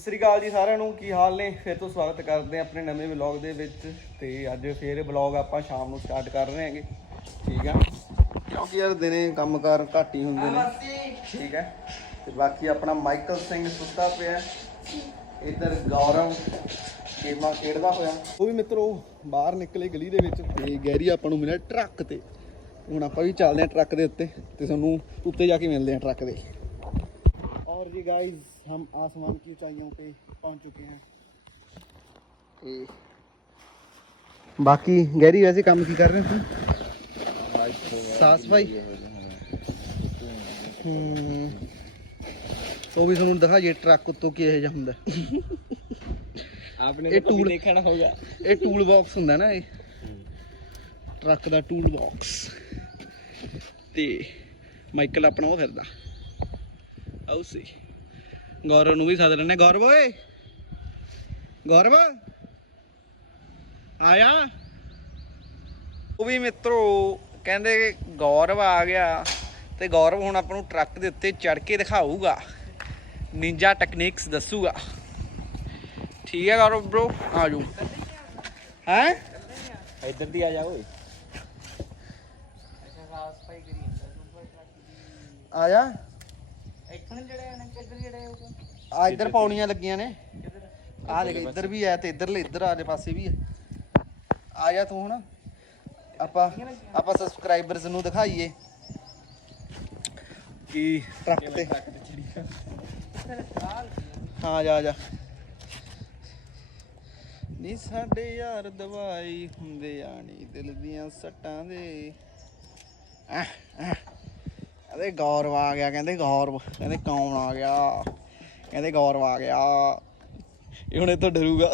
ਸਤਿ ਸ੍ਰੀ ਅਕਾਲ ਜੀ ਸਾਰਿਆਂ ਨੂੰ ਕੀ ਹਾਲ ਨੇ? ਫਿਰ ਤੋਂ ਸਵਾਗਤ ਕਰਦੇ ਆ ਆਪਣੇ ਨਵੇਂ ਵਲੌਗ ਦੇ ਵਿੱਚ ਤੇ ਅੱਜ ਫੇਰ ਵਲੌਗ ਆਪਾਂ ਸ਼ਾਮ ਨੂੰ ਸਟਾਰਟ ਕਰ ਰਹੇ ਹਾਂਗੇ। ਠੀਕ ਆ? ਕਿਉਂਕਿ ਯਾਰ ਦਿਨੇ ਕੰਮਕਾਰ ਘੱਟ ਹੀ ਹੁੰਦੇ ਨੇ। ਠੀਕ ਹੈ ਤੇ ਬਾਕੀ ਆਪਣਾ ਮਾਈਕਲ ਸਿੰਘ ਸੁੱਤਾ ਪਿਆ। ਇੱਧਰ ਗੌਰਵ ਗੇਮਾਂ ਖੇਡਦਾ ਹੋਇਆ। ਉਹ ਵੀ ਮਿੱਤਰੋ ਬਾਹਰ ਨਿਕਲੇ ਗਲੀ ਦੇ ਵਿੱਚ ਤੇ ਗੈਰੀ ਆਪਾਂ ਨੂੰ ਮਿਲਿਆ ਟਰੱਕ ਤੇ। ਹੁਣ ਆਪਾਂ ਵੀ ਚੱਲਦੇ ਆ ਟਰੱਕ ਦੇ ਉੱਤੇ ਤੇ ਤੁਹਾਨੂੰ ਉੱਤੇ ਜਾ ਕੇ ਮਿਲਦੇ ਆ ਟਰੱਕ ਦੇ। ਔਰ ਜੀ ਗਾਇਜ਼ हम आसमान की ऊंचाइयों पे पहुंच चुके हैं ਤੇ ਬਾਕੀ ਗੈਰੀ ਵੈਸੇ ਕੰਮ ਕੀ ਕਰ ਰਹੇ ਸੀ ਸਾਫ ਸਫਾਈ ਹੂੰ ਉਹ ਵੀ ਤੁਹਾਨੂੰ ਦਿਖਾ ਜੇ ਟਰੱਕ ਉੱਤੋਂ ਕੀ ਇਹ ਜਿਹਾ ਹੁੰਦਾ आपने ये तो कभी टूल- देखा ना होगा ਇਹ ਟੂਲ ਬਾਕਸ ਹੁੰਦਾ ਨਾ ਇਹ ਟਰੱਕ ਦਾ ਟੂਲ ਬਾਕਸ ਤੇ ਮਾਈਕਲ ਆਪਣਾ ਉਹ ਫਿਰਦਾ ਆਉ ਸੀ ਗੌਰਵ ਨੂੰ ਵੀ ਸੱਦ ਲੈਣੇ ਗੌਰਵ ਓਏ। ਗੌਰਵ। ਆਇਆ। ਉਹ ਵੀ ਮਿੱਤਰੋ ਕਹਿੰਦੇ ਗੌਰਵ ਆ ਗਿਆ ਤੇ ਗੌਰਵ ਹੁਣ ਆਪਾਂ ਨੂੰ ਟਰੱਕ ਦੇ ਉੱਤੇ ਚੜ ਕੇ ਦਿਖਾਊਗਾ। ਨਿੰਜਾ ਟੈਕਨੀਕਸ ਦੱਸੂਗਾ। ਠੀਕ ਹੈ ਗੌਰਵ ਬ్రో ਆ ਜੂ ਹੈ? ਇੱਧਰ ਦੀ ਆ ਜਾ ਓਏ। ਆ ਜਾ। ਇੱਧਰ ਪੌੜੀਆਂ ਲੱਗੀਆਂ ਨੇ। ਆ ਦੇਖ ਇੱਧਰ ਵੀ ਹੈ ਤੇ ਇੱਧਰਲੇ ਇੱਧਰ ਆਲੇ ਪਾਸੇ ਵੀ ਹੈ ਆ ਜਾ ਤੂੰ ਹੁਣ। ਆਪਾਂ ਆਪਾਂ ਸਬਸਕ੍ਰਾਈਬਰਸ ਨੂੰ ਦਿਖਾਈਏ। ਕੀ? ਟਰੱਕ ਤੇ। ਹਾਂ ਜਾ ਜਾ। ਨੀ ਸਾਡੇ ਯਾਰ ਦਵਾਈ ਹੁੰਦੇ ਆ ਨੀ ਦਿਲ ਦੀਆਂ ਸੱਟਾਂ ਦੇ। ਆਹ, ਆਹ। ਕਹਿੰਦੇ ਗੌਰਵ ਆ ਗਿਆ ਕਹਿੰਦੇ ਗੌਰਵ ਕਹਿੰਦੇ ਕੌਣ ਆ ਗਿਆ? ਕਹਿੰਦੇ ਗੌਰਵ ਆ ਗਿਆ। ਇਹ ਹੁਣ ਇਤੋਂ ਡਰੂਗਾ।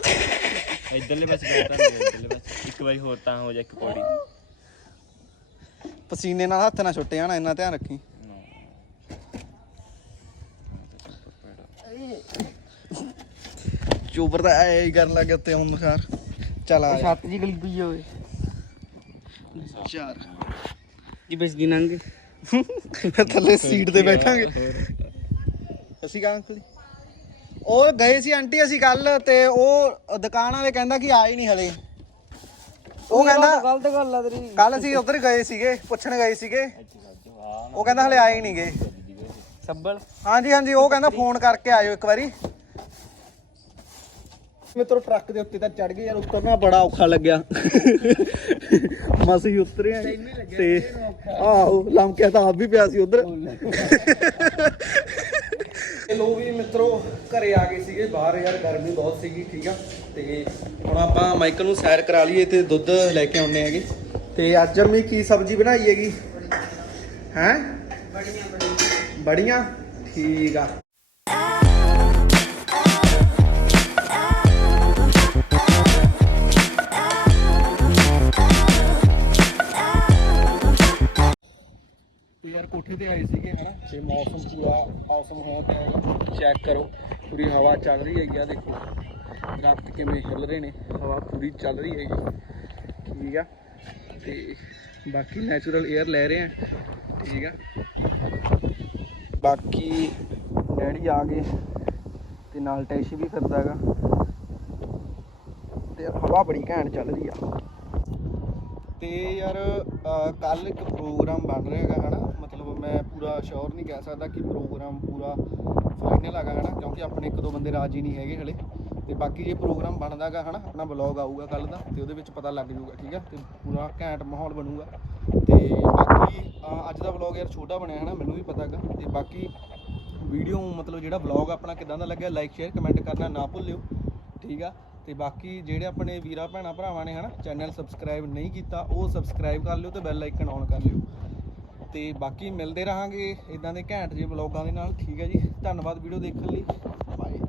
ਇਧਰਲੇ ਬਸ ਕਰਤਾ ਇਧਰਲੇ ਬਸ ਇੱਕ ਵਾਰੀ ਹੋਰ ਤਾਂ ਹੋ ਜਾ ਇੱਕ ਪੌੜੀ। ਪਸੀਨੇ ਨਾਲ ਹੱਥ ਨਾ ਛੁੱਟੇ ਜਾਣਾ ਇੰਨਾ ਧਿਆਨ ਰੱਖੀ। ਚੂਬਰ ਤਾਂ ਐ ਹੀ ਕਰਨ ਲੱਗ ਗਿਆ ਉੱਤੇ ਹੁਣ ਖਾਰ ਚੱਲ ਆ ਛੱਤ ਜੀ ਗਲੀ ਪਈ ਹੋਵੇ ਚਾਰ। ਜੀ ਬਸ ਦਿਨਾਂਗੇ ਥੱਲੇ ਸੀਟ ਤੇ ਬੈਠਾਂਗੇ। ਅਸੀਂ ਕਹਾਂ ਅੰਕਲ? ਉਹ ਗਏ ਸੀ ਆਂਟੀ ਅਸੀਂ ਕੱਲ ਤੇ ਉਹ ਦੁਕਾਨ ਵਾਲੇ ਕਹਿੰਦਾ ਕਿ ਆ ਹੀ ਨਹੀਂ ਹਲੇ। ਉਹ ਕਹਿੰਦਾ ਗਲਤ ਗੱਲ ਆ ਤੇਰੀ। ਕੱਲ ਅਸੀਂ ਉਧਰ ਗਏ ਸੀਗੇ ਪੁੱਛਣ ਗਏ ਸੀਗੇ। ਉਹ ਕਹਿੰਦਾ ਹਲੇ ਆਏ ਹੀ ਨਹੀਂ ਗਏ ਸੱਬਲ। ਹਾਂਜੀ ਹਾਂਜੀ ਉਹ ਕਹਿੰਦਾ ਫੋਨ ਕਰਕੇ ਆਇਓ ਇੱਕ ਵਾਰੀ। ਮਿੱਤਰੋ ਟਰੱਕ ਦੇ ਉੱਤੇ ਤਾਂ ਚੜ ਗਏ ਯਾਰ ਉਤਰਨਾ ਬੜਾ ਔਖਾ ਲੱਗਿਆ। ਮਸੀਂ ਉਤਰੇ ਆ ਤੇ ਆਹੋ ਲੰਮਕਿਆ ਤਾਂ ਆਪ ਵੀ ਪਿਆ ਸੀ ਉਧਰ। ਲੋ। ਵੀ ਮਿੱਤਰੋ ਘਰੇ ਆ ਗਏ ਸੀਗੇ ਬਾਹਰ ਯਾਰ ਗਰਮੀ ਬਹੁਤ ਸੀਗੀ ਠੀਕ ਆ। ਤੇ ਹੁਣ ਆਪਾਂ ਮਾਈਕਲ ਨੂੰ ਸੈਰ ਕਰਾ ਲਈਏ ਤੇ ਦੁੱਧ ਲੈ ਕੇ ਆਉਨੇ ਹੈਗੇ। ਤੇ ਅੱਜ ਅਮੀ ਕੀ ਸਬਜ਼ੀ ਬਣਾਈ ਹੈਗੀ? ਹੈ? ਬੜੀਆਂ? ਠੀਕ ਆ। ਕੋਠੇ ਤੇ ਆਏ ਸੀਗੇ, ਹਨਾ? ਤੇ ਮੌਸਮ ਪੂਰਾ ਔਸਮ ਹੋਇਆ ਪਿਆ ਹੈਗਾ ਚੈੱਕ ਕਰੋ, ਪੂਰੀ ਹਵਾ ਚੱਲ ਰਹੀ ਹੈਗੀ ਆ, ਦੇਖੋ। ਦਰਖਤ ਕਿਵੇਂ ਹਿੱਲ ਰਹੇ ਨੇ, ਹਵਾ ਪੂਰੀ ਚੱਲ ਰਹੀ ਹੈਗੀ। ਠੀਕ ਆ। ਤੇ ਬਾਕੀ ਨੈਚੁਰਲ 에ਅਰ ਲੈ ਰਹੇ ਆ। ਠੀਕ ਆ। ਬਾਕੀ ਡੈਡੀ ਆ ਗਏ, ਤੇ ਨਾਲ ਟੈਸ਼ ਵੀ ਫਿਰਦਾ ਹੈਗਾ। ਤੇ ਹਵਾ ਬੜੀ ਘੈਂਟ ਚੱਲ ਰਹੀ ਆ। ਤੇ ਯਾਰ ਕੱਲ ਇੱਕ ਪ੍ਰੋਗਰਾਮ ਬਣ ਰਿਹਾ ਹੈਗਾ, ਹਨਾ? ਮਤਲਬ ਮੈਂ ਪੂਰਾ ਸ਼ੋਰ ਨਹੀਂ ਕਹਿ ਸਕਦਾ ਕਿ ਪ੍ਰੋਗਰਾਮ ਪੂਰਾ ਫਾਈਨਲ ਹੈਗਾ ਹਨਾ, ਕਿਉਂਕਿ ਆਪਣੇ ਇੱਕ ਦੋ ਬੰਦੇ ਰਾਜੀ ਨਹੀਂ ਹੈਗੇ ਹਲੇ। ਤੇ ਬਾਕੀ ਜੇ ਪ੍ਰੋਗਰਾਮ ਬਣਦਾ ਹੈਗਾ ਹਨਾ, ਆਪਣਾ ਵਲੌਗ ਆਊਗਾ ਕੱਲ ਦਾ, ਤੇ ਉਹਦੇ ਵਿੱਚ ਪਤਾ ਲੱਗ ਜਾਊਗਾ, ਠੀਕ ਆ? ਤੇ ਪੂਰਾ ਘੈਂਟ ਮਾਹੌਲ ਬਣੂਗਾ। ਤੇ ਬਾਕੀ ਅੱਜ ਦਾ ਵਲੌਗ ਯਾਰ ਛੋਟਾ ਬਣਿਆ ਹਨਾ, ਮੈਨੂੰ ਵੀ ਪਤਾ ਹੈਗਾ ਤੇ ਬਾਕੀ ਵੀਡੀਓ ਮਤਲਬ ਜਿਹੜਾ ਵਲੌਗ ਆਪਣਾ ਕਿਦਾਂ ਦਾ ਲੱਗਿਆ ਲਾਈਕ ਸ਼ੇਅਰ ਕਮੈਂਟ ਕਰਨਾ ਨਾ ਭੁੱਲਿਓ, ਠੀਕ ਆ? ਤੇ ਬਾਕੀ ਜਿਹੜੇ ਆਪਣੇ ਵੀਰਾ ਭੈਣਾ ਭਰਾਵਾਂ ਨੇ ਹਨਾ ਚੈਨਲ ਸਬਸਕ੍ਰਾਈਬ ਨਹੀਂ ਕੀਤਾ, ਉਹ ਸਬਸਕ੍ਰਾਈਬ ਕਰ ਲਿਓ ਤੇ ਬੈਲ ਆਈਕਨ ਔਨ ਕਰ ਲਿਓ। ਤੇ ਬਾਕੀ ਮਿਲਦੇ ਰਹਾਂਗੇ ਇਦਾਂ ਦੇ ਘੈਂਟ ਜਿਹੇ ਵਲੌਗਾਂ ਦੇ ਨਾਲ। ਠੀਕ ਹੈ ਜੀ, ਧੰਨਵਾਦ ਵੀਡੀਓ ਦੇਖਣ ਲਈ। ਬਾਏ